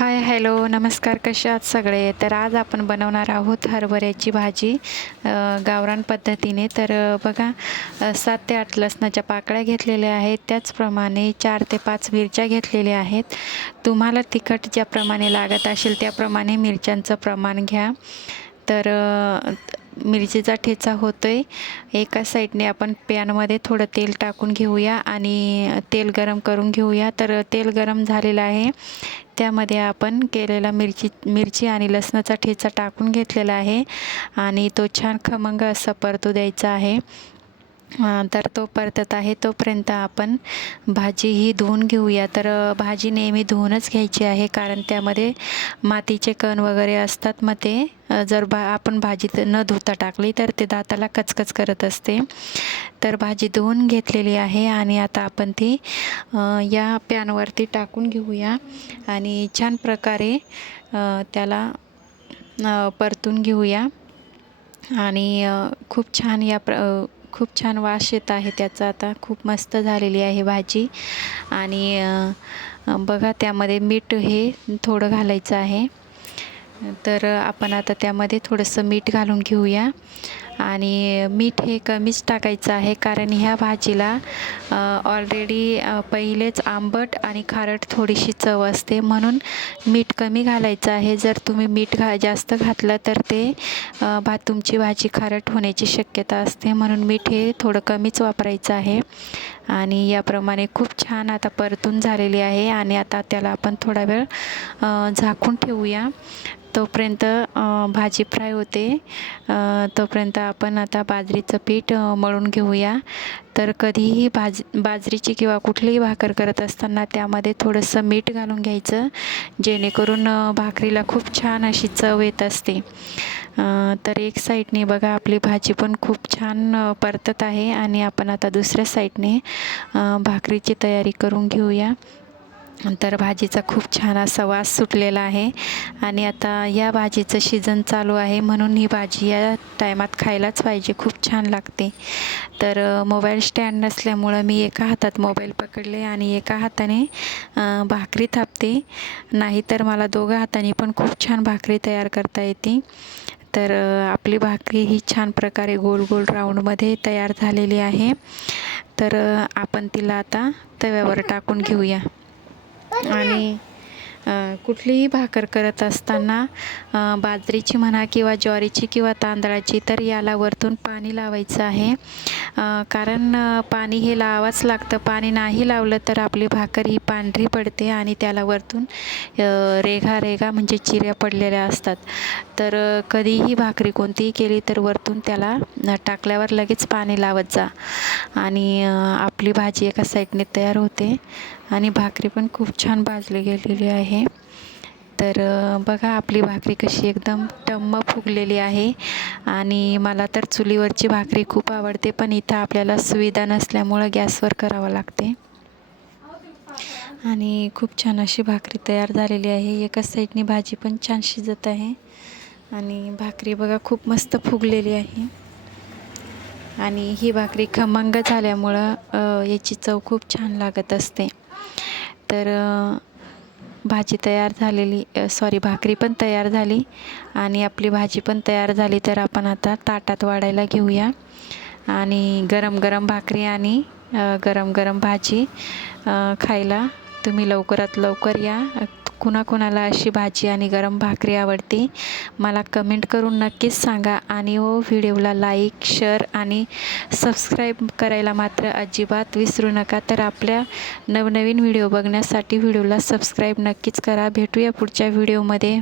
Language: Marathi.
हाय हॅलो नमस्कार, कसे आहात सगळे. तर आज आपण बनवणार आहोत हरभऱ्याची भाजी गावरान पद्धतीने. तर बघा 7 ते 8 लसणाच्या पाकळ्या घेतलेल्या आहेत. त्याचप्रमाणे 4 ते 5 मिरच्या घेतलेल्या आहेत. तुम्हाला तिखट ज्याप्रमाणे लागत असेल त्याप्रमाणे मिरच्यांचं प्रमाण घ्या. तर मिरचीचा ठेचा होतोय. एका साईडने आपण पॅनमध्ये थोडं तेल टाकून घेऊया आणि तेल गरम करून घेऊया. तर तेल गरम झालेलं आहे, त्यामध्ये आपण केलेला मिरची आणि लसणाचा ठेचा टाकून घेतलेला आहे आणि तो छान खमंग असा परतू द्यायचा आहे. तर तो परतत आहे तोपर्यंत आपण भाजी ही धुवून घेऊया. तर भाजी नेहमी धुवूनच घ्यायची आहे, कारण त्यामध्ये मातीचे कण वगैरे असतात. मग ते जर आपण भाजीत न धुता टाकली तर ते दाताला कचकच करत असते. तर भाजी धुवून घेतलेली आहे आणि आता आपण ती या पॅनवरती टाकून घेऊया आणि छान प्रकारे त्याला परतून घेऊया. आणि खूप छान वास येत आहे त्याचा. आता खूप मस्त झालेली आहे भाजी. आणि बघा त्यामध्ये मीठ हे थोडं घालायचं आहे. तर आपण आता त्यामध्ये थोडंसं मीठ घालून घेऊया आणि मीठ हे कमीच टाकायचं आहे, कारण ह्या भाजीला ऑलरेडी पहिलेच आंबट आणि खारट थोडीशी चव असते, म्हणून मीठ कमी घालायचं आहे. जर तुम्ही मीठ जास्त घातलं तर ते तुमची भाजी खारट होण्याची शक्यता असते, म्हणून मीठ हे थोडं कमीच वापरायचं आहे. आणि याप्रमाणे खूप छान आता परतून झालेली आहे आणि आता त्याला आपण थोडा वेळ झाकून ठेवूया. तोपर्यंत भाजी फ्राय होते. तोपर्यंत आपण आता बाजरीचं पीठ मळून घेऊया. तर कधीही बाजरीची किंवा कुठलीही भाकर करत असताना त्यामध्ये थोडंसं मीठ घालून घ्यायचं, जेणेकरून भाकरीला खूप छान अशी चव येत असते. तर एक साईडने बघा आपली भाजी पण खूप छान परतत आहे आणि आपण आता दुसऱ्या साईडने भाकरीची तयारी करून घेऊया. तर भाजीचा खूप छान असा वास सुटलेला आहे आणि आता या भाजीचं सीझन चालू आहे, म्हणून ही भाजी या टायमात खायलाच पाहिजे, खूप छान लागते. तर मोबाईल स्टँड नसल्यामुळं मी एका हातात मोबाईल पकडले आणि एका हाताने भाकरी थापते. नाहीतर मला दोघं हाताने पण खूप छान भाकरी तयार करता येते. तर आपली भाकरी ही छान प्रकारे गोल गोल राऊंडमध्ये तयार झालेली आहे. तर आपण तिला आता तव्यावर टाकून घेऊया. आणि कुठलीही भाकर करत असताना बाजरीची म्हणा किंवा ज्वारीची किंवा तांदळाची, तर याला वरतून पाणी लावायचं आहे, कारण पाणी हे लावावंच लागतं. पाणी नाही लावलं तर आपली भाकर ही पांढरी पडते आणि त्याला वरतून रेघा म्हणजे चिऱ्या पडलेल्या असतात. तर कधीही भाकरी कोणतीही केली तर वरतून त्याला टाकल्यावर लगेच पाणी लावत जा आणि आपली भाजी एका साईडने तयार होते आणि भाकरी पण खूप छान भाजली गेलेली आहे. तर बघा आपली भाकरी कशी एकदम टम्म फुगलेली आहे. आणि मला तर चुलीवरची भाकरी खूप आवडते, पण इथं आपल्याला सुविधा नसल्यामुळं गॅसवर करावं लागते. आणि खूप छान अशी भाकरी तयार झालेली आहे. एका साईडनी भाजी पण छान शिजत आहे आणि भाकरी बघा खूप मस्त फुगलेली आहे. आणि ही भाकरी खमंग झाल्यामुळं याची चव खूप छान लागत असते. तर भाकरी पण तयार झाली आणि आपली भाजी पण तयार झाली. तर आपण आता ताटात वाढायला घेऊया आणि गरम गरम भाकरी आणि गरम गरम भाजी खायला तुम्ही लवकरात लवकर या. कुणाकुणाला अशी भाजी आणि गरम भाकरी आवडते मला कमेंट करून नक्कीच सांगा. आणि व्हिडिओला लाईक, शेअर आणि सबस्क्राईब करायला मात्र अजिबात विसरू नका. तर आपल्या नवनवीन व्हिडिओ बघण्यासाठी व्हिडिओला सबस्क्राईब नक्कीच करा. भेटूया पुढच्या व्हिडिओमध्ये.